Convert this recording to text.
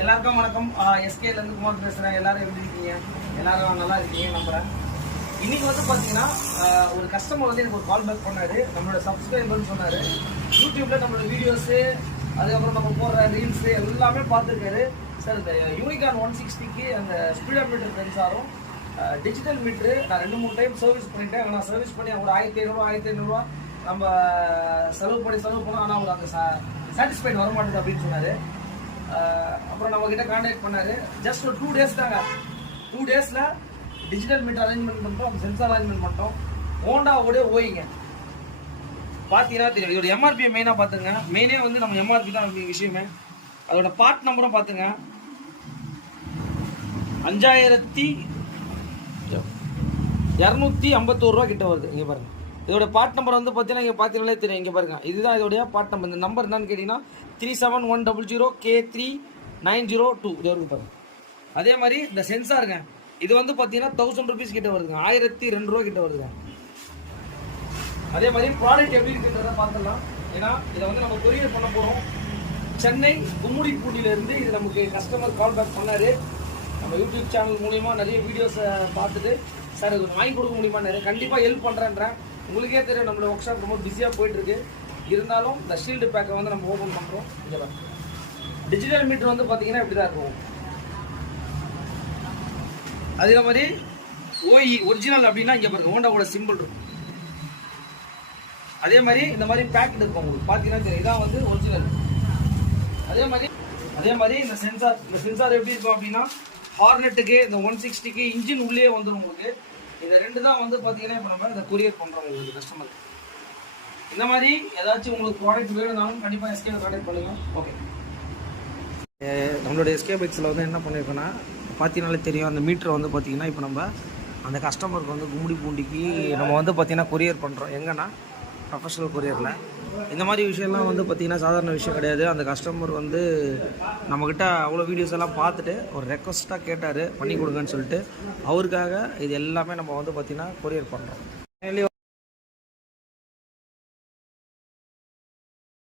எல்லாருக்கும் வணக்கம். எஸ்கேல இருந்து குமார் பேசுறேன். எல்லாரும் எப்படி இருக்கீங்க? எல்லாரும் நல்லா இருக்கீங்க நம்புறேன். இன்னைக்கு வந்து பாத்தீங்கன்னா ஒரு கஸ்டமர் வந்து எனக்கு ஒரு கால் பேக் பண்ணாரு. நம்மளோட சப்ஸ்கிரைபர்னு சொன்னாரு. யூடியூப்ல நம்மளோட வீடியோஸ், அதுக்கப்புறம் நம்ம போடுற ரீல்ஸ் எல்லாமே பார்த்துருக்காரு. சார் இந்த யூனிகான் 160க்கு அந்த ஸ்பீடோமீட்டர் சென்சாரும் டிஜிட்டல் மீட்ரு நான் 2-3 டைம் சர்வீஸ் பண்ணிட்டேன். நான் சர்வீஸ் பண்ணி ஒரு 1500 நம்ம செலவு பண்ணோம். ஆனால் அவர் அந்த சாட்டிஸ்ஃபைட் வர மாட்டேங்குது அப்படின்னு சொன்னார். அப்புறம் நம்ம கிட்ட கான்டாக்ட் பண்ணாரு. ஜஸ்ட் ஒரு 2 days தாங்க. 2 daysல டிஜிட்டல் மீட்டர் அலைன்மெண்ட் பண்ணிட்டோம், அந்த சென்சார் அலைன்மெண்ட் பண்ணிட்டோம். ஹோண்டாவோட ஓயிங்க பார்த்தீங்கன்னா தெரியும். இதோட எம்ஆர்பி மெயினாக பார்த்துங்க. மெயினே வந்து நம்ம எம்ஆர்பி தான் விஷயமே. அதோட பார்ட் நம்பரும் பார்த்துங்க. 5251 ரூபா கிட்ட வருது. இங்கே பாருங்க. இதோட பார்ட் நம்பர் வந்து பார்த்தீங்கன்னா இங்கே பார்த்தீங்கன்னாலே தெரியும். இங்கே பாருங்க, இதுதான் இதோடைய பார்ட் நம்பர். இந்த நம்பர் என்னன்னு கேட்டிங்கன்னா 3710K3902 இது வரைக்கும் பாருங்க. அதே மாதிரி இந்த சென்சாருங்க, இது வந்து பார்த்தீங்கன்னா 1000 rupees கிட்ட வருதுங்க. 1002 ரூபா கிட்ட வருதுங்க. அதே மாதிரி ப்ராடக்ட் எப்படி இருக்குன்றத பார்த்துடலாம். ஏன்னா இதை வந்து நம்ம கொரியர் பண்ண போகிறோம். சென்னை கும்முடிப்பூண்டியிலேருந்து இது நமக்கு கஸ்டமர் கால் பேக் பண்ணார். நம்ம யூடியூப் சேனல் மூலிமா நிறைய வீடியோஸை பார்த்துட்டு சார் இது வாங்கி கொடுக்க முடியுமான்னு கண்டிப்பாக ஹெல்ப் பண்ணுறேன்றேன். உங்களுக்கே தெரியும் நம்மளோட ஒர்க் ஷாப் ரொம்ப பிஸியாக போயிட்டுருக்கு. இருந்தாலும் இந்த ஷீல்டு பேக்கை வந்து நம்ம ஓப்பன் பண்ணுறோம். இங்கே தான் டிஜிட்டல் மீட்டர் வந்து பார்த்தீங்கன்னா இப்படி தான் இருக்கும். அதே மாதிரி ஓஇ ஒரிஜினல் அப்படின்னா இங்கே பாருங்க ஹோண்டாவோட சிம்பிள் இருக்கும். அதே மாதிரி இந்த மாதிரி பேக்கெட் இருக்கும் உங்களுக்கு பார்த்தீங்கன்னா தெரியும். இதான் வந்து ஒரிஜினல். அதே மாதிரி இந்த சென்சார் எப்படி இருக்கும் அப்படின்னா ஹார்னெட்டுக்கு இந்த 160க்கு இன்ஜின் உள்ளே வந்துடும் உங்களுக்கு. இந்த 2 தான் வந்து பார்த்தீங்கன்னா இப்போ நம்ம இதை கொரியர் பண்ணுறோம் உங்களுக்கு கஸ்டமருக்கு. இந்த மாதிரி ஏதாச்சும் உங்களுக்கு ப்ராடக்ட் வேணும்னாலும் கண்டிப்பாக எஸ்கே கான்டாக்ட் பண்ணுங்க. ஓகே, நம்மளோட எஸ்கே பைக்ஸில் வந்து என்ன பண்ணியிருக்கோன்னா பார்த்தீங்கன்னாலே தெரியும். அந்த மீட்டரை வந்து பார்த்தீங்கன்னா இப்போ நம்ம அந்த கஸ்டமருக்கு வந்து கும்முடிப்பூண்டிக்கு நம்ம வந்து பார்த்தீங்கன்னா கொரியர் பண்ணுறோம். எங்கன்னா ப்ரொஃபஷனல் கொரியரில். இந்த மாதிரி விஷயம்லாம் வந்து பார்த்திங்கன்னா சாதாரண விஷயம் கிடையாது. அந்த கஸ்டமர் வந்து நம்மக்கிட்ட அவ்வளோ வீடியோஸ் எல்லாம் பார்த்துட்டு ஒரு ரெக்வஸ்ட்டாக கேட்டார் பண்ணி கொடுங்கன்னு சொல்லிட்டு. அவருக்காக இது எல்லாமே நம்ம வந்து பார்த்திங்கன்னா கொரியர் பண்ணுறோம்.